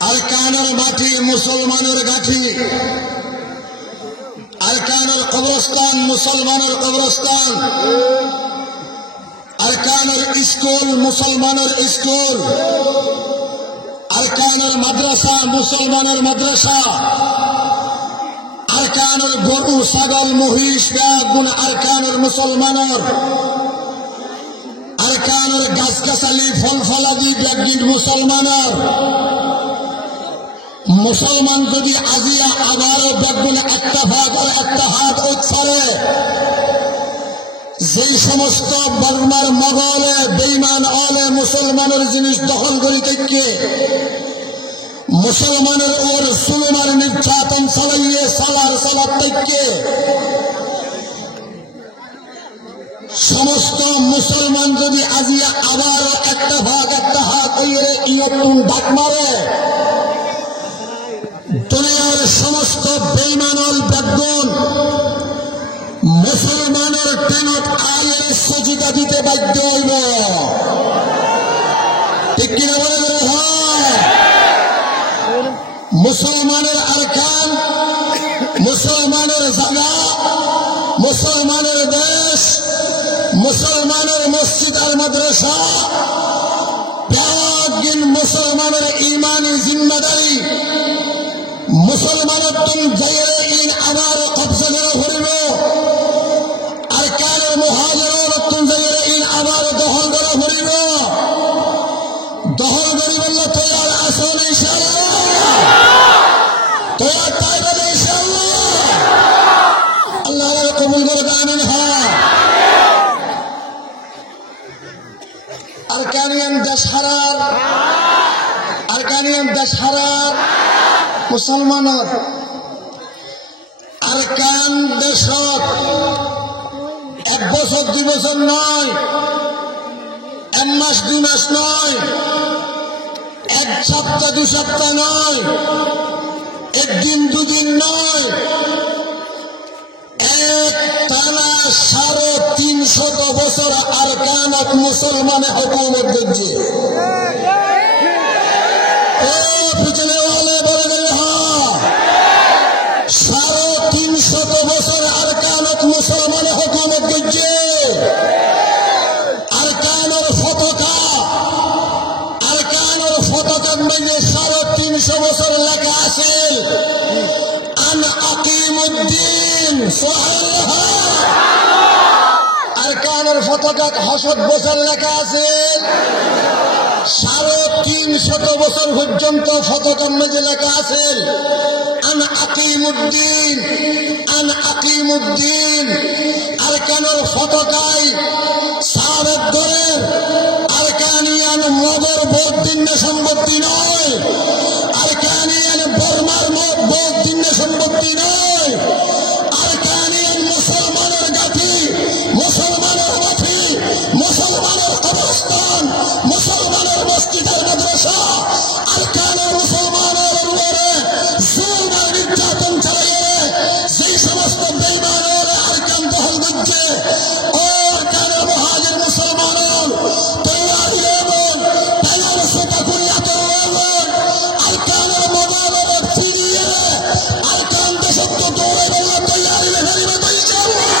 আরকানের মাটি মুসলমানের গাঠি, আরকানের কবরস্থান মুসলমানের কবরস্থান, আরকানের স্কুল মুসলমানের স্কুল, আরকানের মাদ্রাসা মুসলমানের মাদ্রাসা, আরকানের গরু ছাগল মহিষ গুণ আরকানের মুসলমানের, আরকানের গাছগাছালি ফল ফলাদি ব্যাগিন মুসলমানের। মুসলমান যদি আজিয়া আবারও ব্যাগুনে একটা ভাগ আর একটা হাত উৎসারে যেই সমস্ত বর্মার মগলে বেইমান আলে মুসলমানের জিনিস দখল করি থেকে মুসলমানের ওর সুলমার নির্যাতন চালাইয়ে সালার সালাদ থেকে সমস্ত মুসলমান যদি আজিয়া আবারও একটা ভাগ একটা হাত ওইরে ইয়তুন ডাক মারে দুনিয়ার সমস্ত বেইমানল বেগুন মুসলমানের টেনত আয়ের সজিদা দিতে বাধ্য হইব। ঠিক কিনা বলে? হ্যাঁ, মুসলমানের আরকান, মুসলমানের জায়গা, মুসলমানের দেশ, মুসলমানের মসজিদ আর মাদ্রাসা, ব্যাগিন মুসলমানের ইমানি জিম্মাদারি মুসলমানের তুন আমার কবজা করে ঘুরিল, আর কেন মহাজের তুন আবার দখল করে ঘুরিল। দখল করি বললে তৈয়ার আসুন ইনশাআল্লাহ, তৈয়ার তাই বলে ইনশাআল্লাহ। আল্লাহ কবুল করে দেন। হ্যাঁ, আরকানিয়ান দেশ হারার, আরকানিয়ান দেশ হারার মুসলমানের আরকান দেশত 1 বছর 2 বছর নয়, 1 মাস 2 মাস নয়, 1 সপ্তাহ 2 সপ্তাহ নয়, 1 দিন 2 দিন নয়, টানা 350 বছর আরকানত মুসলমানে হুকুমত করছে। পিছনে বলে বলে 350 বছর আরকানত মুসলমানে হুকুমত করছে। আরকানের পতাকা, আরকানের পতাকার মধ্যে 350 বছর লেখা আছে আন আকিমুদ্দিন। আরকানের পতাকা 60 বছর লেখা আছে, 350 বছর পর্যন্ত পতাকার মধ্যে লেখা আছে আন আকিমুদ্দিন, আন আকিমুদ্দিন। আরকানের পতাকায় সাবেক ধরে আরকানিয়ান মদর ভোট দিন্য সম্পত্তি নয়, আরকানিয়ান বর্মার ভোট দিন্য সম্পত্তি নয়, আরকানিয়ান মুসলমানের গাঠি, মুসলমানের মাটি, মুসলমানের কবরস্থান, মুসলমানের মসজিদের মাদ্রাসা, আরকানের মুসলমানের উপরে জুলুম আর নির্যাতন চালিয়ে যেই সমস্ত বেঈমানের আরকান দখল করছে, ও আরকানের মহাজের মুসলমানের তৈরি এবং তাইয়ার সেটা কুরিয়াত আরকানের মদলের ফিরিয়ে আরকান দেশত্ব দৌড়ে বলে তৈরি ভেরিবে তো ইনশাআল্লাহ।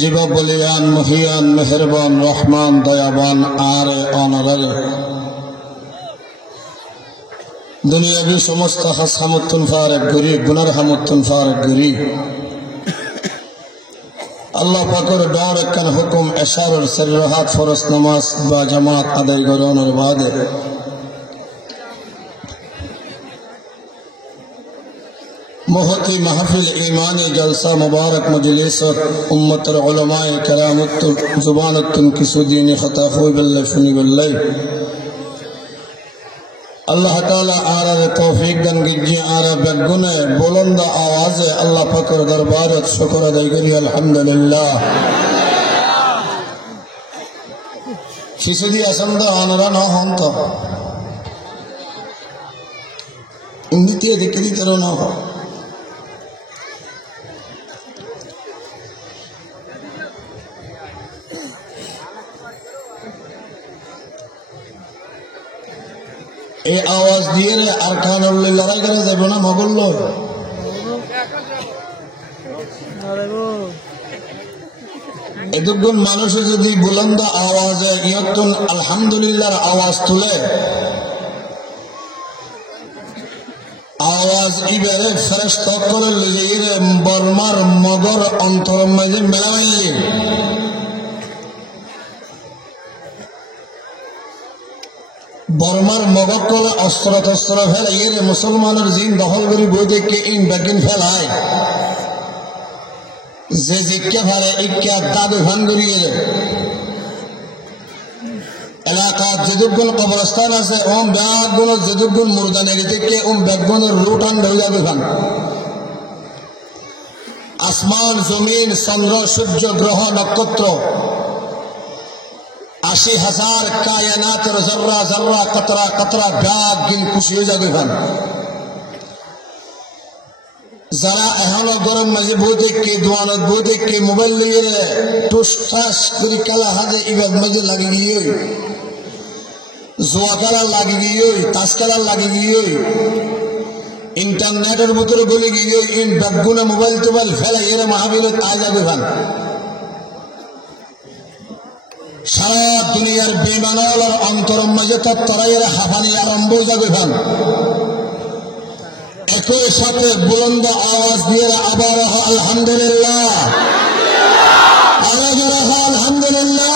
জীবা বলিয়ান মহিয়ান মেহরবান রহমান দয়াবান আরে অনারে দুনিয়াবি সমস্ত হাসামুত্তুন ফারেক গরি গুনার হামুত্তুন ফারেক গরি আল্লাহ পাকের ডর একখান হুকুম এশারর সররাহাত ফরজ নামাজ বা জামাত আদায় করানোর বাদে महती महफिल ईमानी जलसा मुबारक मजलिस उम्मत उलमाए करामत जुबानत की सुदीन खता हुई बल्ले फनी बल्ले আল্লাহ তাআলা আরারে তৌফিক দান कीजिए आरा बेगुने बुलंद आवाज अल्लाह पाकर दरबारत शुक्र अदा करी अल्हम्दुलिल्लाह शिशुदी असंद आनरा ना हम तो इंदिते दिकरी करो ना हो ए आवाज दिए रे अरकानुल लड़ाई करे যাবে না মগল এদুগুন মানুষ যদি বুলন্দ আওয়াজে ইয়াতুন আলহামদুলিল্লাহর আওয়াজ তুলে আওয়াজ ইবারে ফেরেশতা করে লিয়ে বর্মার মগর অন্তর মাঝে মেলাইলে बर्मार मगज को अस्त्र तस्त्र फैलाइए मुसलमानर जिन दखल करी बई देखे इन बेगिन फैलाय जे जिक्के फैले इक्के दादे फान करिए एलाका जेदुगुन कब्रस्तान আছে ওম ব্যাগগুন যেদুগুন মুর্দানেরি থেকে ওম ব্যাগগুনের রুটান হইয়া দেখান আসমান জমিন চন্দ্র সূর্য গ্রহ নক্ষত্র 80,000 कायनातर जर्रा जर्रा कतरा कतरा ब्याग गिन खुशी हो जाते हैं जरा एहनो गरम मजे बोते के दुआनत बोते के मोबाइल लिए टुस्टास करी कला हजे इबाद मजे लगी गई जुआकला लगी गई तास्कला लगी गई इंटरनेटर बुतर गोली गई इन बगुना मोबाइल तोबाइल फैला ये महावीरत आ जाते हैं सारा दुनियार बेमानाल और अंतरम मजे तराइर हाफानी आरम्भ जाबे भान একই সাথে বুলন্দ আওয়াজ দিয়ে আবার আলহামদুলিল্লাহ আল্লাহ আলহামদুলিল্লাহ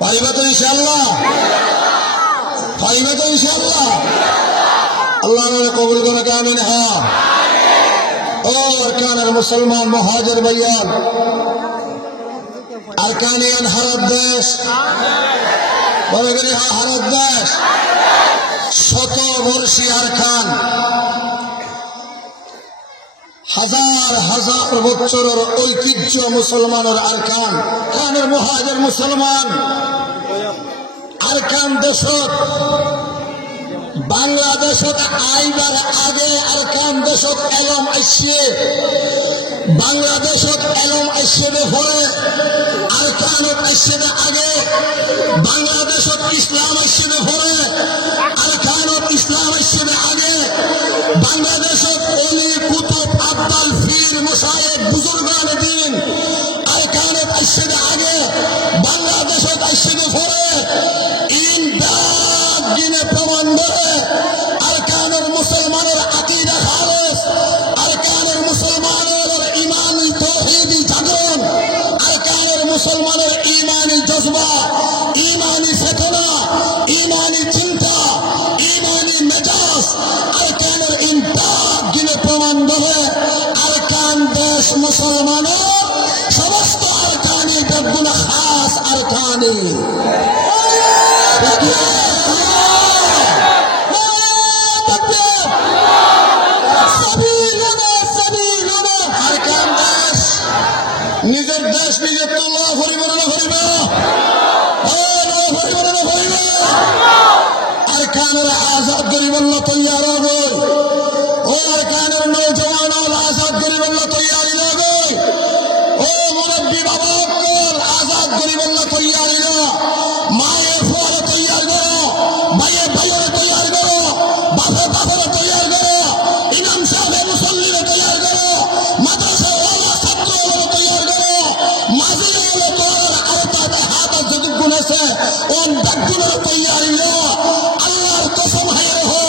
পাইবা তো ইনশাআল্লাহ আল্লাহ কবুল করে আমিন হ্যাঁ और कानर मुसलमान मुहाजिर भैयान अरकानियन हरद देश हरद देश शत वर्षी अरकान हजार हजार बच्चर ऐतिह्य मुसलमान अरकान कानर मुहाजिर मुसलमान अरकान देश बांग्लादेश आईबार आगे अरकान देश एलम आइसे बांग्लादेश एलम आइसे फले अरकान आइसे आगे बांग्लादेश इस्लाम आइसे फले अरकान इस्लाम आइसे आगे बांग्लादेश ओली कुतुब अब्बाल फीर मुशाइख बुजुर्गान दीन अरकान आइसे आगे बांग्लादेश आइसे फले इन दिन प्रमाण अरकानुल मुसलमानर अकीदा खालिस अरकानुल मुसलमानर ईमानी तौहीदी जागरण अरकानुल मुसलमानर ईमानी जज्बा ईमानी फतना ईमानी चिंता ईमानी नजास अरकानुल इंताब जिन्हें प्रमाण दे अरकान देश मुसलमानर समस्त अरकानी बेगुना खास अरकानी निजर देश निजे तल्ला परिवर्तन करिबा अरकानुल आजाद करिबल्ला तैयार हो गए ओ अरकानुल नौजवान आजाद करिबल्ला तैयार हो गए ओ मुरब्बी बाबा को आजाद करिबल्ला तैयार हो माए फुआर तैयार करो भाई भाई तैयार करो बाबा बाबा तैयार करो इमाम साहब मुसल्ली तैयार करो मदरसा वाला छात्र तैयार करो माजिद वाला अरकान हाथ जदुगुना से उन बगुना तैयारी लो अल्लाह कसम है हो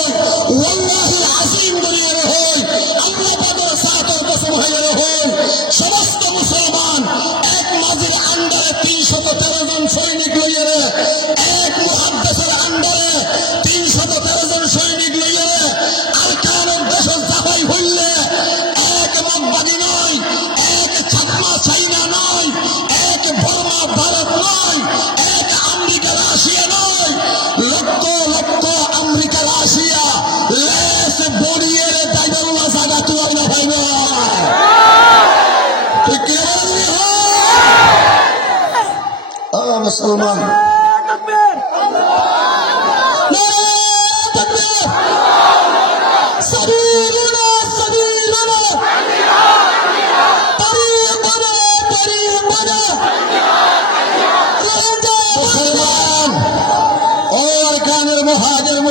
वल्लाह মুসলমান।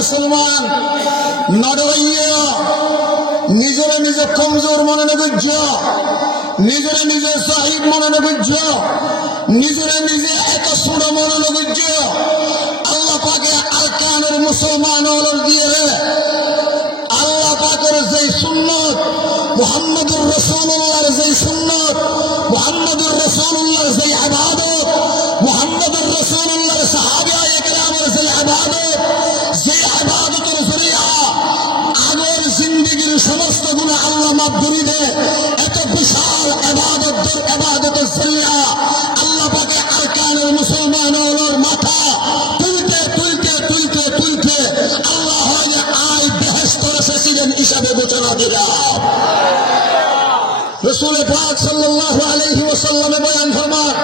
মুসলমান না ডরাইয়া নিজেরা নিজে কমজোর মনে নবীর্য, নিজেরা নিজে শহীদ মনে নবীর্য, নিজেরা নিজে এত ছোট মনে নবীর্য। আল্লাহ পাকে আরকানের মুসলমান দিয়ে আল্লাহ পাকের যে সুন্নত, মুহাম্মদুর রাসূলুল্লাহর যে সুন্নত, মুহাম্মদুর রাসূলুল্লাহর যে ইবাদত, মুহাম্মদুর রাসূলুল্লাহর সাহাবায়ে কেরামের যে ইবাদত, যে ইবাদতের জরিয়া আগের জিন্দেগীর সমস্ত গুনাহ আল্লাহ মাফ করে দেয়। এত বিশাল ইবাদতের জরিয়া আল্লাহ পাকে আরকানের মুসলমানের মাথা তুলতে তুলতে তুলতে তুলতে আল্লাহ হয় আয় বেহেশত এসেছিলেন হিসাবে ঘোষণা দিলাম। রাসূল পাক সাল্লাল্লাহু আলাইহি ওয়াসাল্লামে বয়ান ফরমান,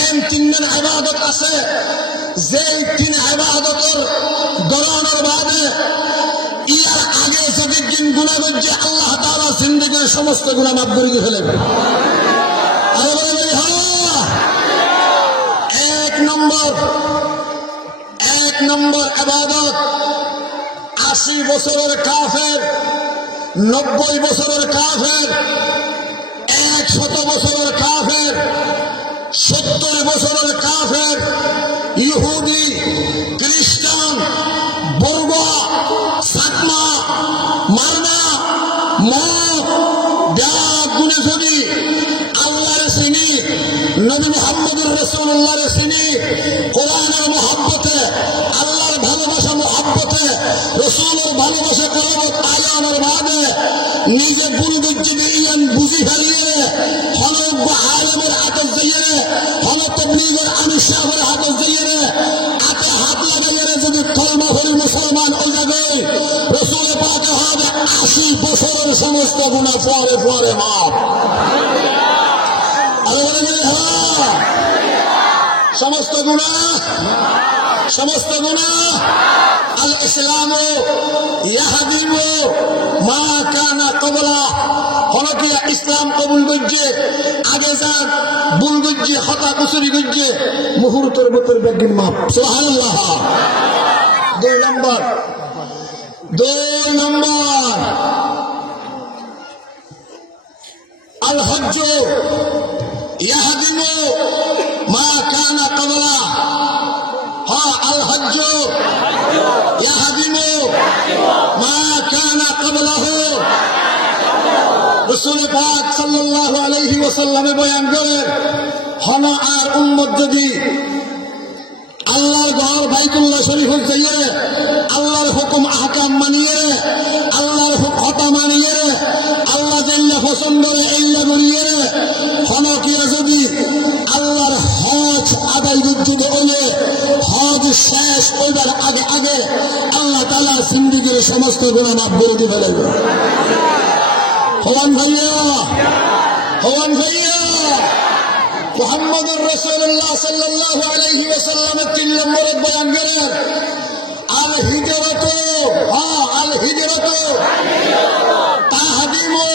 এমন তিন ইবাদত আছে যে তিন ইবাদতের দরানোর বাদে ইয়ার আগে যদি দিন গুনাহ করছে আল্লাহ তাআলা জিন্দেগীর সমস্ত গুনাহ মাফ করে ফেলেন। এক নম্বর ইবাদত ৮০ বছরের কাফের, ৯০ বছরের কাফের, ১০০ বছরের কাফের, ৭০ বছরের কাফের, ইহুদি, খ্রিস্টান, বর্বর, সাকমা, মারমা, মদ, ব্যাগ গুণে যদি আল্লাহর চিনি, নবী মুহাম্মদুর রাসূলুল্লাহর চিনি, কোরআনের মুহাব্বতে, আল্লাহর ভালোবাসা মুহাব্বতে, রাসূলের ভালোবাসা কলবত আলামের বাদে নিজে গুণগজ্জি বেরিয়ান বুঝি ফেলিয়ে হনব আলমের আদত দিয়ে হন তবলিগের আমির সাহেবের আদত দিয়ে হাতে হাত লাগাইয়ে যদি কলমা হল মুসলমান হয়ে যাবে, রাসূল পাকে হবে ৮০ বছরের সমস্ত গুনাহ পরে পরে মাফ। সমস্ত গুনাহ আল ইসলাম ইয়াহদিম মা কানা ক্বাবলা। হলকিয়া ইসলাম কবুল করছে, আগে যার ভুল করছে, হতা কুসুরি করছে, মুহূর্তের ভিতর বেগিন মাফ। সুবহানাল্লাহ। ২ নম্বর আল হজ্জ ইয়াহদিম মা কানা ক্বাবলা। হ্যাঁ, আল হজ্জ ইয়াহদিম মা কানা ক্বাবলাহু। রাসূল পাক সাল্লাল্লাহু আলাইহি ওয়াসাল্লামে বয়ান করেন, হন আর উম্মত যদি আল্লাহর ঘর বাইতুল্লাহ শরীফে যাইয়ে আল্লাহর হুকুম আহকাম মানিয়ে আল্লাহর কথা মানিয়ে আল্লাহ যেইলা পছন্দ এইলা করিয়ে হনকিয়া যদি আল্লাহর হজ আদায় যদি হলে হজ শেষ হইবার আগে আগে আল্লাহ তাআলা জিন্দেগীর সমস্ত গুনাহ মাফ করে দিবেন। হওয়ান ভাইয়া মুহাম্মদুর রাসূলুল্লাহ সাল্লাল্লাহু আলাইহি ওয়াসাল্লামের ৩ নম্বরে বয়ান করেন, আল হিজরাতু তাহদিমু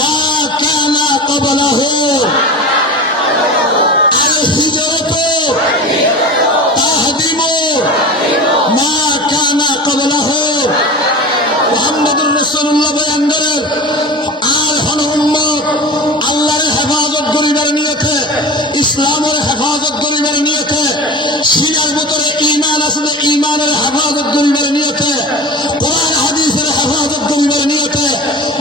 মা কানা ক্বাবলাহু। আল হিজরাতু তাহদিমু মা কানা ক্বাবলাহু। মুহাম্মদুর রাসূলুল্লাহ বয়ান করেন, আর হন উম্মত আল্লাহর হেফাজত করিবার নিয়তে, ইসলামের হেফাজত করিবার নিয়তে, সিনার ভিতরে ঈমান আছে, ঈমানের হেফাজত করিবার নিয়তে, কোরআন হাদিসের হেফাজত করিবার নিয়তে,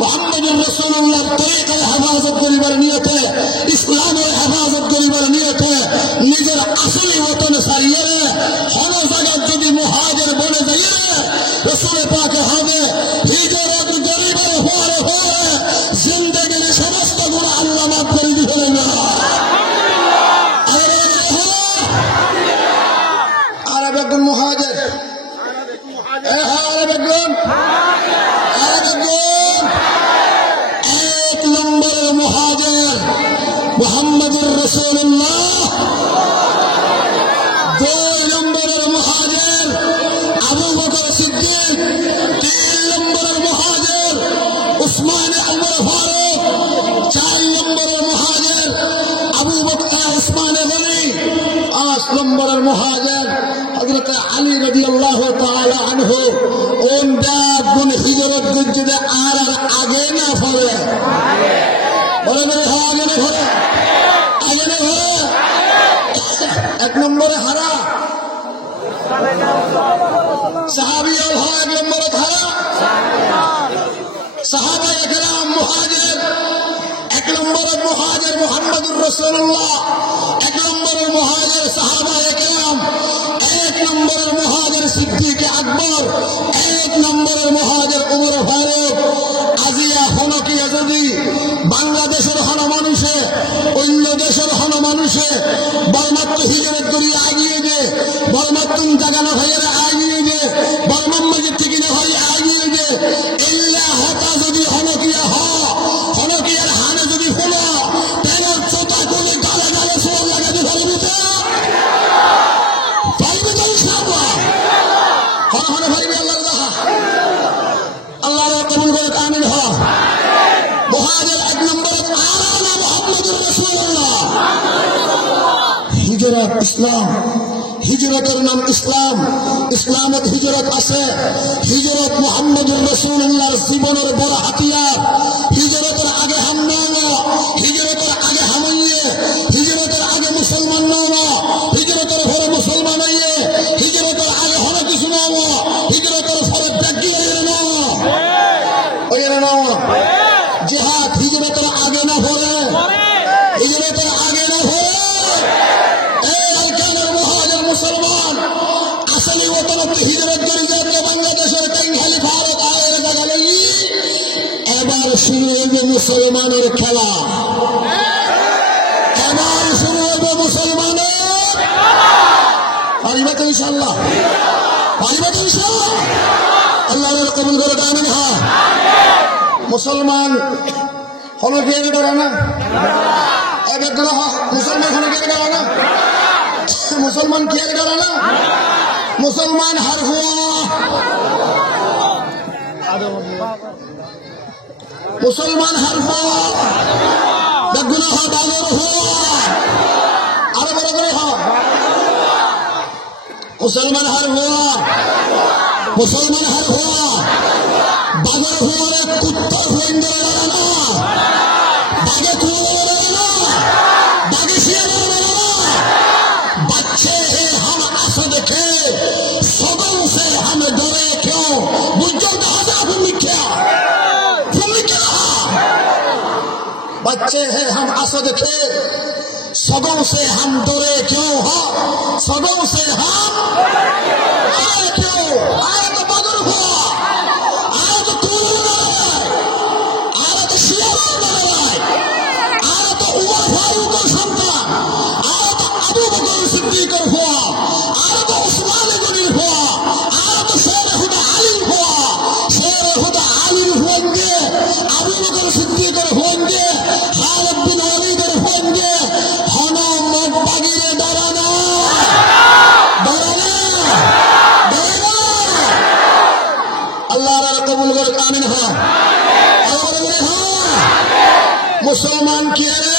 মুহাম্মদুর রাসূলুল্লাহর তরিকার হেফাজত করিবার নিয়তে, ইসলামের হেফাজত করিবার নিয়তে নিজের আসল ওতন ছাড়িয়ে হন জায়গায় যদি মুহাজির বনে যাইয়ে রাসূল পাকে হবে হিজরত করিবার পরে পরে জিন্দেগীর সমস্ত গুনাহ আল্লাহ মাফ করে দিবেন। আর একজন মুহাজির, এক নম্বরের মুহাজির মুহাম্মদুর রাসূলুল্লাহ কোন ডাক কোন হিজরত গুজরে আর আগে না ফলে বলে বলে হ্যাঁ আগে না ফলে আগে না ফলে এক নম্বরে হারা সাহাবী আর হয় এক নম্বরে হারা সাহাবা একরাম মুহাজির এক নম্বরে মুহাজির মুহাম্মদুর রাসূলুল্লাহ এক নম্বরে মুহাজির সাহাবা একরাম এক নম্বরে মুহাজির সিদ্দিক আকবর এক নম্বরে মুহাজির উমর ফারুক আজিয়া হনকিয়া যদি বাংলাদেশের হন মানুষে অন্য দেশের হন মানুষে বলমাত্র হিজরত করিয়া আগিয়ে যে বলমাত্র জাগানো হয়ে আগিয়ে যে বলমাম্মাকে থেকে না হয় আগিয়ে যে ইল্লা হতা যদি হনকিয়া হনকিয়ার হানে যদি হলো তাহলে চোতা করে গালে গালে সোর লাগাতে পারবি তো পারবি তো ইনশাআল্লাহ হন হন ভাইবে আল্লাহ আল্লাহ কবুল করে আমিন হ মুহাজির এক নম্বরে আরানা মুহাম্মদুর রাসূলুল্লাহ হিজরত ইসলাম হিজরতের নাম ইসলাম ইসলামত হিজরত আছে হিজরত মুহাম্মদুর রাসূলুল্লাহর জীবনের বড় হাতিয়ার হিজরতের আগে হাম না হিজরতের আগে হামিয়ে হিজরতের আগে মুসলমান না হিজরতের পরে মুসলমান হইয়ে হিজরতের আগে হলো কিছু না হিজরতের পরে ত্যাগী হইয়ে না ওই না জিহাদ হিজরতের আগে না পরে হিজরতের আগে না পরে মুসলমান আসলে ওতনকে হিজরত করে যে বাংলাদেশের তিন খলিফা আয়ের গালি এবার শুরু হবে মুসলমানের খেলা এবার শুরু হবে মুসলমানের পারিবা তো ইনশাআল্লাহ পারিবা তো ইনশাআল্লাহ আল্লাহর কবুল করে আমিন হ্যাঁ মুসলমান হলো কি ডরা না এবার ডরা মুসলমান হলো কি ডরা না মুসলমান কে ডরা না মুসলমান হার হুয়া মুসলমান হার হুয়া দেখুন বাজার হুয়া আরো বড় করে মুসলমান হার হুয়া মুসলমান হার হুয়া বাজার হুয়া কুত্তার হুয়েন ডরা না বাগে কুয়া ডরা না বাগে শিয়া ডরা না बच्चे हैं हम असद के सदों से हम डरे क्यों बुजुर्ग हजार क्या बच्चे हैं हम असद के सदों से हम डरे क्यों हो सदों से हम आए क्यों आए तो बदल हुआ आए तो तूर आए तो शिया आए तो उमर फारूक और संतान आए तो अबू बकर सिद्दीक हुआ आए तो उस्मान गनी हुआ आए तो शेर खुदा आलिम हुआ शेर खुदा आलिम होंगे अबू बकर सिद्दीक होंगे खालिद बिन वलीद होंगे हनो मबागिरे डराना अल्लाह रा कबूल कर आमीन हा मुसलमान किया रे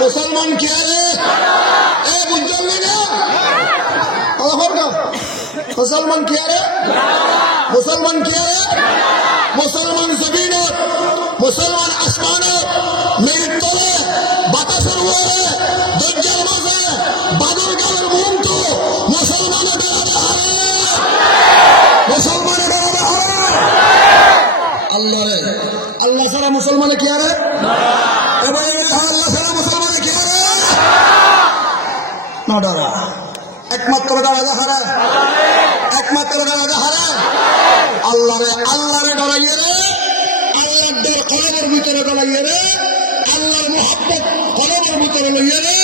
मुसलमान किया रे ए बुजुर्ग ने मुसलमान किया रे मुसलमान किया रे मुसलमान जमीन मुसलमान आसमान मेरी तले বাতাসের উপরে দজ্জাল মাঝে বাদর গালের মুন্ট মুসলমানের বেড়াবে হারে মুসলমানের বেড়াবে হারে আল্লাহ রে আল্লাহ ছাড়া মুসলমানে কি আরে এবার আল্লাহ ছাড়া মুসলমানে কি আরে না ডরা একমাত্র ডরা হারে একমাত্র ডরা হারে আল্লাহ রে ডরাইয়ে রে আল্লাহর ডর কলবের ভিতরে ডরাইয়ে রে আল্লাহর মুহাব্বত কলবের ভিতরে লইয়ে রে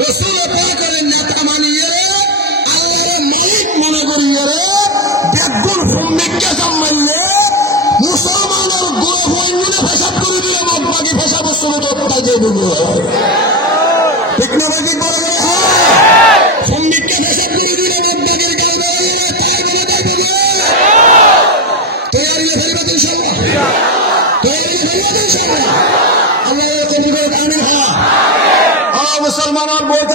রাসূল পাকের নেতা মানিয়ে রে আল্লাহর মালিক মনে করিয়ে রে বেগুন ফুমিকে জামাইয়ে মুসলমানের গোড় হইলে পেশাব করে দিয়ে মগবাগি পেশাব সুরত তাজে দিবে ঠিক না বাকি বড় করে হ্যাঁ ফুমিকে পেশাব করে দিয়ে মগবাগির গাল বেরিয়ে তাই বলে দিবে তৈরি হয়ে যাবে ইনশাআল্লাহ তৈরি হয়ে যাবে ইনশাআল্লাহ আল্লাহ কবুল করে আমিন হ্যাঁ মুসলমান